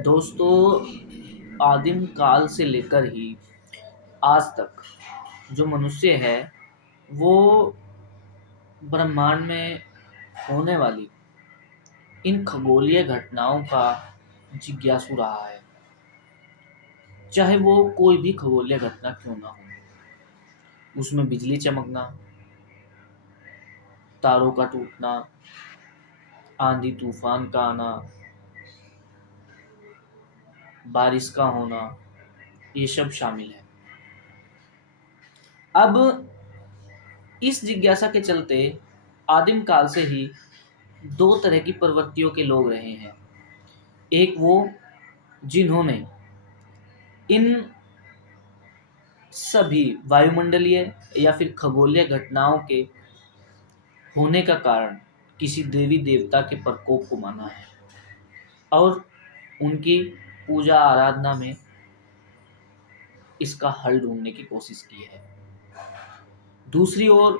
दोस्तों, आदिम काल से लेकर ही आज तक जो मनुष्य है वो ब्रह्मांड में होने वाली इन खगोलीय घटनाओं का जिज्ञासु रहा है। चाहे वो कोई भी खगोलीय घटना क्यों ना हो, उसमें बिजली चमकना, तारों का टूटना, आंधी तूफान का आना, बारिश का होना, ये सब शामिल है। अब इस जिज्ञासा के चलते आदिम काल से ही दो तरह की प्रवृत्तियों के लोग रहे हैं। एक वो जिन्होंने इन सभी वायुमंडलीय या फिर खगोलीय घटनाओं के होने का कारण किसी देवी देवता के प्रकोप को माना है और उनकी पूजा आराधना में इसका हल ढूंढने की कोशिश की है। दूसरी ओर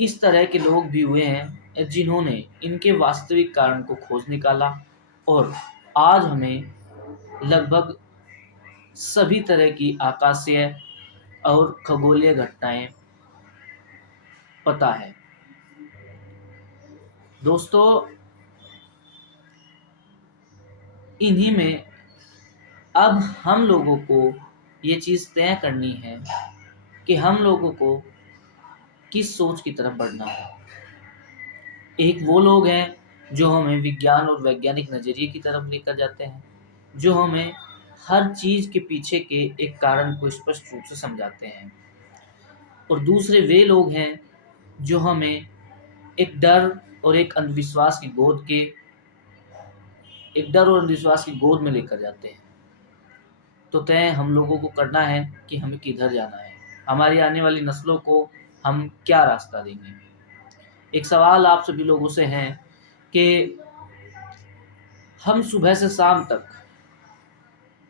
इस तरह के लोग भी हुए हैं जिन्होंने इनके वास्तविक कारण को खोज निकाला और आज हमें लगभग सभी तरह की आकाशीय और खगोलीय घटनाएं पता है। दोस्तों, इन्हीं में अब हम लोगों को ये चीज़ तय करनी है कि हम लोगों को किस सोच की तरफ बढ़ना है। एक वो लोग हैं जो हमें विज्ञान और वैज्ञानिक नज़रिए की तरफ लेकर जाते हैं, जो हमें हर चीज़ के पीछे के एक कारण को स्पष्ट रूप से समझाते हैं। और दूसरे वे लोग हैं जो हमें एक डर और एक अंधविश्वास की गोद में लेकर जाते हैं। तो तय हम लोगों को करना है कि हमें किधर जाना है, हमारी आने वाली नस्लों को हम क्या रास्ता देंगे। एक सवाल आप सभी लोगों से है कि हम सुबह से शाम तक,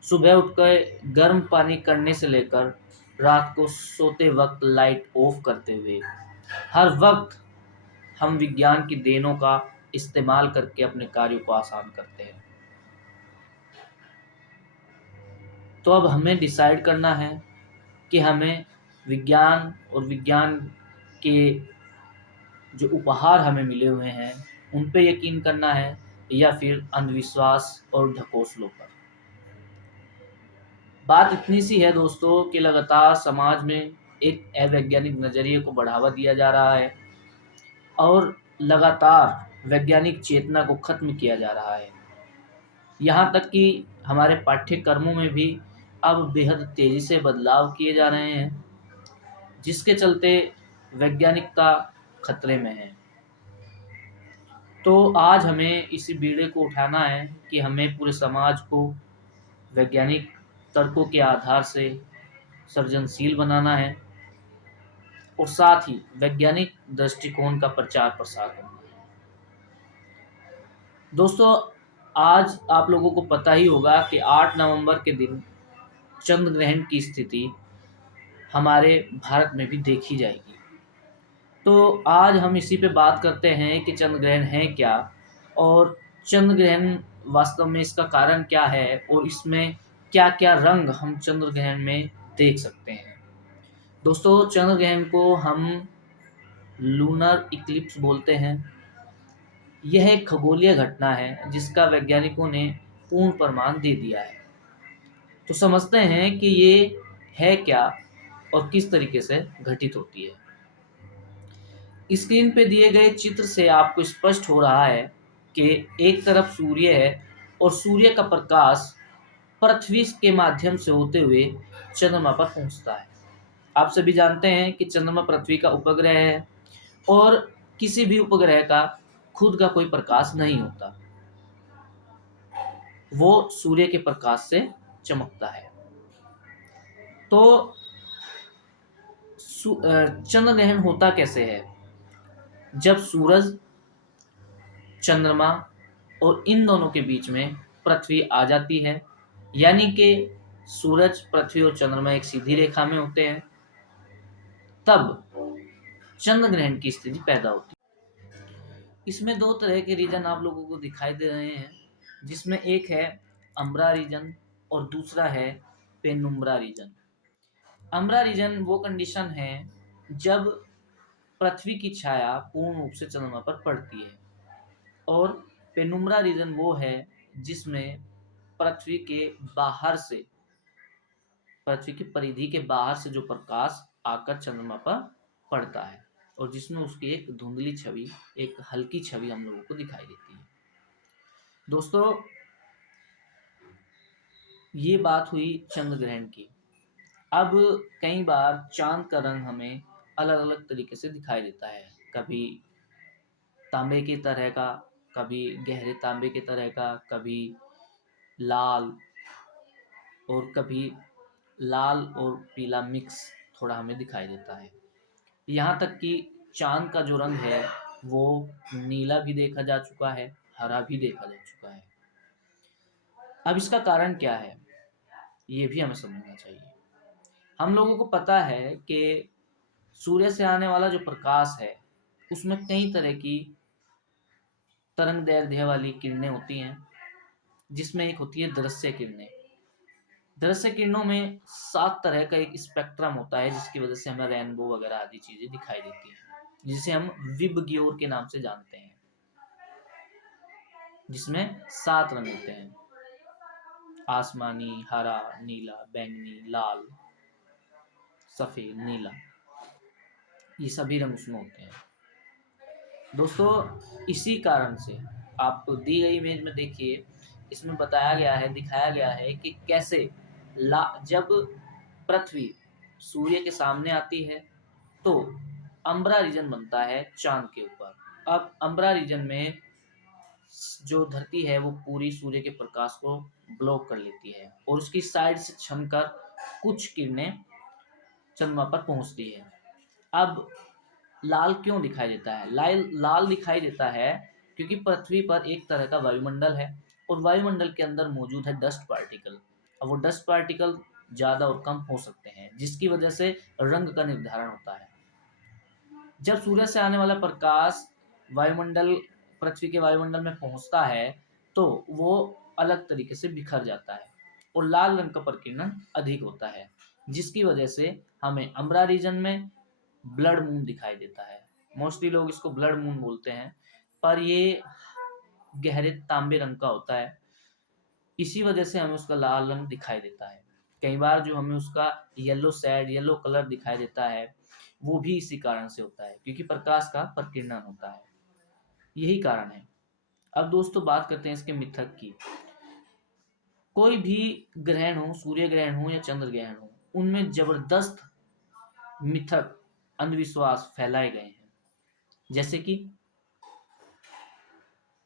सुबह उठकर गर्म पानी करने से लेकर रात को सोते वक्त लाइट ऑफ करते हुए, हर वक्त हम विज्ञान की देनों का इस्तेमाल करके अपने कार्यों को आसान करते हैं। तो अब हमें डिसाइड करना है कि हमें विज्ञान और विज्ञान के जो उपहार हमें मिले हुए हैं उन पे यकीन करना है या फिर अंधविश्वास और ढकोसलों पर। बात इतनी सी है दोस्तों कि लगातार समाज में एक अवैज्ञानिक नज़रिए को बढ़ावा दिया जा रहा है और लगातार वैज्ञानिक चेतना को खत्म किया जा रहा है। यहाँ तक कि हमारे पाठ्यक्रमों में भी अब बेहद तेज़ी से बदलाव किए जा रहे हैं, जिसके चलते वैज्ञानिकता खतरे में है। तो आज हमें इसी बीड़े को उठाना है कि हमें पूरे समाज को वैज्ञानिक तर्कों के आधार से सृजनशील बनाना है और साथ ही वैज्ञानिक दृष्टिकोण का प्रचार प्रसार करना है। दोस्तों, आज आप लोगों को पता ही होगा कि 8 नवंबर के दिन चंद्र ग्रहण की स्थिति हमारे भारत में भी देखी जाएगी। तो आज हम इसी पे बात करते हैं कि चंद्र ग्रहण है क्या और चंद्र ग्रहण वास्तव में इसका कारण क्या है और इसमें क्या-क्या रंग हम चंद्र ग्रहण में देख सकते हैं। दोस्तों, चंद्र ग्रहण को हम लूनर इक्लिप्स बोलते हैं। यह एक खगोलीय घटना है जिसका वैज्ञानिकों ने पूर्ण प्रमाण दे दिया है। तो समझते हैं कि ये है क्या और किस तरीके से घटित होती है। स्क्रीन पे दिए गए चित्र से आपको स्पष्ट हो रहा है कि एक तरफ सूर्य है और सूर्य का प्रकाश पृथ्वी के माध्यम से होते हुए चंद्रमा पर पहुंचता है। आप सभी जानते हैं कि चंद्रमा पृथ्वी का उपग्रह है और किसी भी उपग्रह का खुद का कोई प्रकाश नहीं होता, वो सूर्य के प्रकाश से चमकता है। तो चंद्र ग्रहण होता कैसे है? जब सूरज, चंद्रमा और इन दोनों के बीच में पृथ्वी आ जाती है, यानी कि सूरज, पृथ्वी और चंद्रमा एक सीधी रेखा में होते हैं, तब चंद्र ग्रहण की स्थिति पैदा होती है। इसमें दो तरह के रीजन आप लोगों को दिखाई दे रहे हैं, जिसमें एक है अम्ब्रा रीजन और दूसरा है पेनुम्ब्रा रीजन। अम्ब्रा रीजन वो कंडीशन है जब पृथ्वी की छाया पूर्ण रूप से चंद्रमा पर पड़ती है, और पेनुम्ब्रा रीजन वो है जिसमें पृथ्वी के बाहर से, पृथ्वी की परिधि के बाहर से जो प्रकाश आकर चंद्रमा पर पड़ता है, और जिसमें उसकी एक धुंधली छवि, एक हल्की छवि हम लोगों को दिखाई देती है। दोस्तों, ये बात हुई चंद्र ग्रहण की। अब कई बार चांद का रंग हमें अलग अलग तरीके से दिखाई देता है, कभी तांबे की तरह का, कभी गहरे तांबे की तरह का, कभी लाल, और कभी लाल और पीला मिक्स थोड़ा हमें दिखाई देता है। यहाँ तक कि चांद का जो रंग है वो नीला भी देखा जा चुका है, हरा भी देखा जा चुका है। अब इसका कारण क्या है, ये भी हमें समझना चाहिए। हम लोगों को पता है कि सूर्य से आने वाला जो प्रकाश है उसमें कई तरह की तरंग दैर्ध्य वाली किरणें होती हैं, जिसमें एक होती है दृश्य किरणें। दृश्य किरणों में 7 तरह का एक स्पेक्ट्रम होता है, जिसकी वजह से हमें रेनबो वगैरह आदि चीजें दिखाई देती हैं, जिसे हम विबग्योर के नाम से जानते हैं, जिसमें 7 रंग होते हैं: आसमानी, हरा, नीला, बैंगनी, लाल, सफेद, नीला। ये सभी रंग उसमें होते हैं। दोस्तों, इसी कारण से आप दी गई इमेज में देखिए, इसमें बताया गया है, दिखाया गया है कि कैसे जब पृथ्वी सूर्य के सामने आती है तो अम्ब्रा रीजन बनता है चांद के ऊपर। अब अम्ब्रा रीजन में जो धरती है वो पूरी सूर्य के प्रकाश को ब्लॉक कर लेती है, और उसकी साइड से छनकर कुछ किरणें चंद्रमा पर पहुंचती है। अब लाल क्यों दिखाई देता है? लाल दिखाई देता है क्योंकि पृथ्वी पर एक तरह का वायुमंडल है, और वायुमंडल के अंदर मौजूद है डस्ट पार्टिकल। अब वो डस्ट पार्टिकल ज़्यादा और कम हो सकते हैं, जिसकी वजह से रंग का निर्धारण होता है। जब सूर्य से आने वाला प्रकाश वायुमंडल पृथ्वी के वायुमंडल में पहुंचता है तो वो अलग तरीके से बिखर जाता है, और लाल रंग का प्रकीर्णन अधिक होता है, जिसकी वजह से हमें अम्ब्रा रीजन में ब्लड मून दिखाई देता है। मोस्टली लोग इसको ब्लड मून बोलते हैं, पर ये गहरे तांबे रंग का होता है, इसी वजह से हमें उसका लाल रंग दिखाई देता है। कई बार जो हमें उसका येलो कलर दिखाई देता है वो भी इसी कारण से होता है, क्योंकि प्रकाश का प्रकीर्णन होता है। यही कारण है। अब दोस्तों, बात करते हैं इसके मिथक की। कोई भी ग्रहण हो, सूर्य ग्रहण हो या चंद्र ग्रहण हो, उनमें जबरदस्त मिथक, अंधविश्वास फैलाए गए हैं। जैसे कि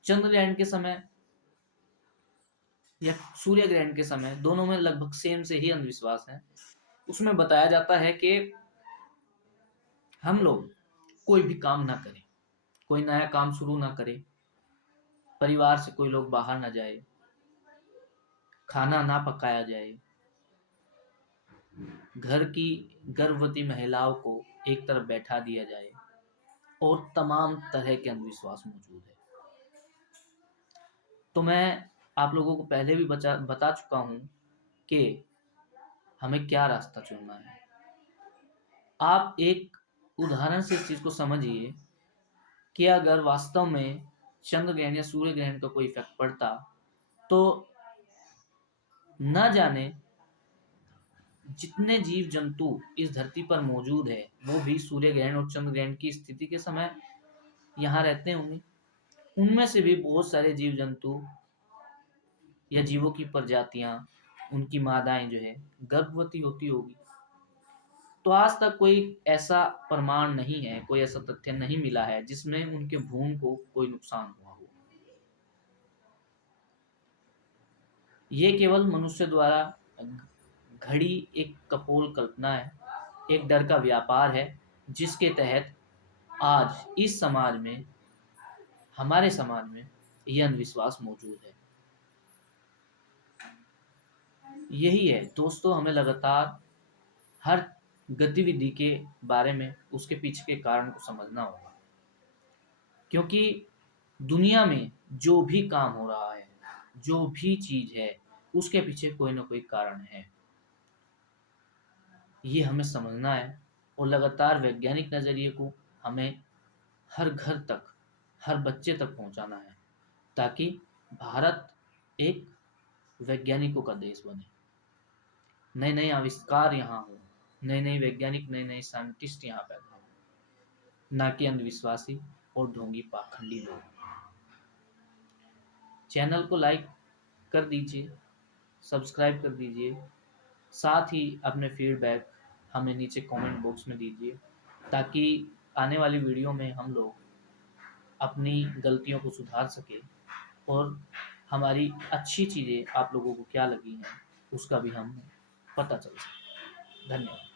चंद्र ग्रहण के समय या सूर्य ग्रहण के समय, दोनों में लगभग सेम से ही अंधविश्वास है। उसमें बताया जाता है कि हम लोग कोई भी काम ना करें, कोई नया काम शुरू ना करें, परिवार से कोई लोग बाहर ना जाए, खाना ना पकाया जाए, घर की गर्भवती महिलाओं को एक तरफ बैठा दिया जाए, और तमाम तरह के अंधविश्वास मौजूद है। तो मैं आप लोगों को पहले भी बता चुका हूं कि हमें क्या रास्ता चुनना है। आप एक उदाहरण से इस चीज को समझिए कि अगर वास्तव में चंद्र ग्रहण या सूर्य ग्रहण का कोई इफेक्ट पड़ता तो न जाने जितने जीव जंतु इस धरती पर मौजूद है वो भी सूर्य ग्रहण और चंद्र ग्रहण की स्थिति के समय यहाँ रहते होंगे। उनमें से भी बहुत सारे जीव जंतु या जीवों की प्रजातियां, उनकी मादाएं जो है गर्भवती होती होगी। तो आज तक कोई ऐसा प्रमाण नहीं है, कोई ऐसा तथ्य नहीं मिला है जिसमें उनके भ्रूण को कोई नुकसान हुआ हो। ये केवल मनुष्य द्वारा घड़ी एक कपोल कल्पना है, एक डर का व्यापार है, जिसके तहत आज इस समाज में, हमारे समाज में यह अंधविश्वास मौजूद है। यही है दोस्तों, हमें लगातार हर गतिविधि के बारे में, उसके पीछे के कारण को समझना होगा, क्योंकि दुनिया में जो भी काम हो रहा है, जो भी चीज है, उसके पीछे कोई ना कोई कारण है। ये हमें समझना है और लगातार वैज्ञानिक नज़रिए को हमें हर घर तक, हर बच्चे तक पहुंचाना है, ताकि भारत एक वैज्ञानिकों का देश बने। नए नए आविष्कार यहाँ हो, नए नए वैज्ञानिक, नए नए साइंटिस्ट यहाँ पैदा हो, ना कि अंधविश्वासी और ढोंगी पाखंडी लोग। चैनल को लाइक कर दीजिए, सब्सक्राइब कर दीजिए, साथ ही अपने फीडबैक हमें नीचे कमेंट बॉक्स में दीजिए, ताकि आने वाली वीडियो में हम लोग अपनी गलतियों को सुधार सके और हमारी अच्छी चीज़ें आप लोगों को क्या लगी हैं उसका भी हम पता चल सके। धन्यवाद।